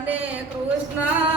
અને કૃષ્ણ